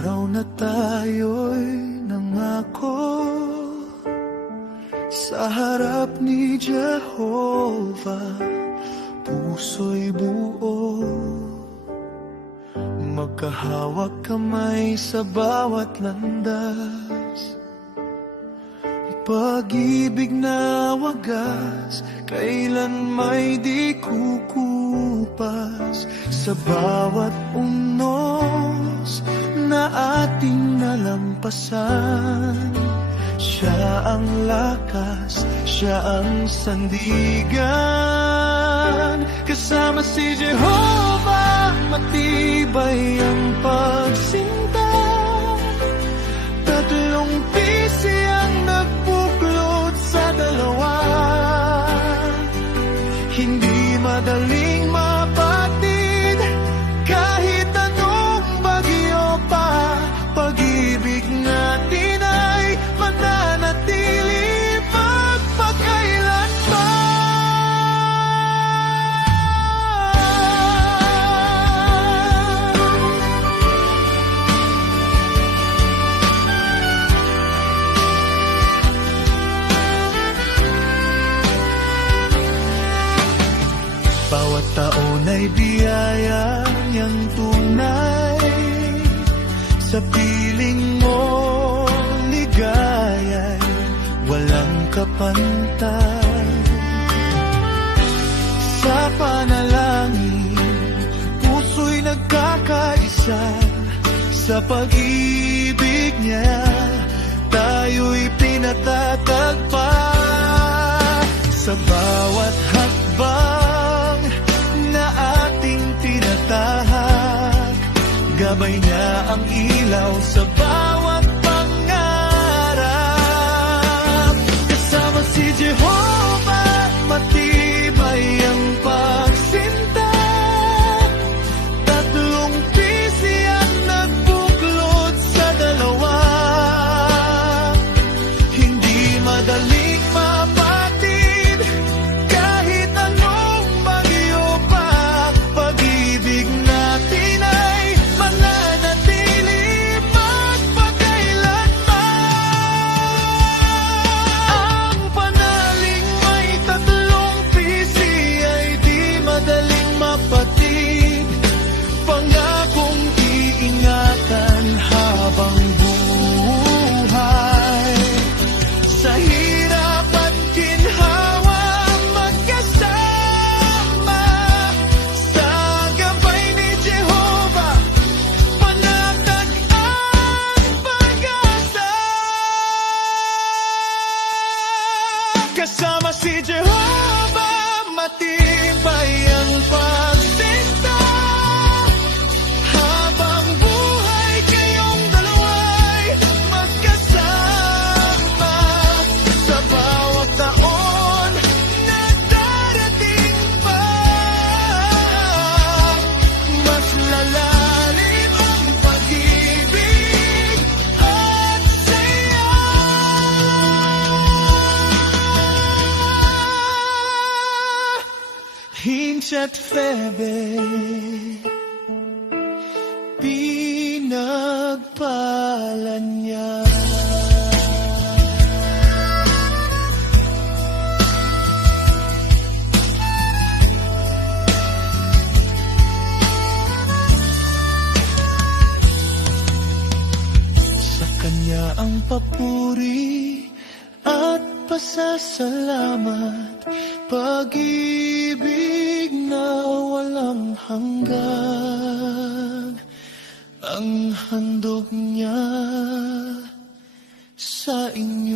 araw na tayo'y nangako sa harap ni Jehovah, puso'y buo, magkahawak kamay sa bawat landas. Pag-ibig na wagas, kailan may di kukupas. Sa bawat unos na ating nalampasan, siya ang lakas, siya ang sandigan. Kasama si Jehovah, matibay ang pagsinta. Tatlong pisi ang nagbuklod sa dalawa. Hindi madaling mapatid kahit anong bagyo pa. Pag-ibig natin ay mananatili magpakailanman. Bawat taon ay biyaya niyang tunay. Sa piling mo ligaya'y walang kapantay. Sa panalangin, puso'y nagkakaisa. Sa pag-ibig niya, tayo'y pinatatagpa. Sa bawat hakbang na ating tinatahak, gabay niya ang ilaw sa bawat pangarap. Kasama si Jehovah, matibay ang pagsinta. Tatlong pisi ang nagbuklod sa dalawa. Hindi madaling mapatid kahit anong bagyo pa. Pag-ibig natin ay mananatili magpakailanman. Ang panaling may tatlong pisi ay di madaling mapatid. Pangakong iingatan habang buhay. Sa hirap at ginhawa, magkasama. Sa gabay ni Jehovah, panatag ang pag-asa. Kasama si Jehovah, matibay ang pagsinta. Habang buhay kayong dalawa'y magkasama. Sa bawat taon na darating pa, mas lalalim ang pag-ibig at saya. Hinch't Febe, pinagpalan niya. Sa kanya ang papuri at pasasalamat. Pag-ibig na walang hanggan, ang handog niya sa inyo.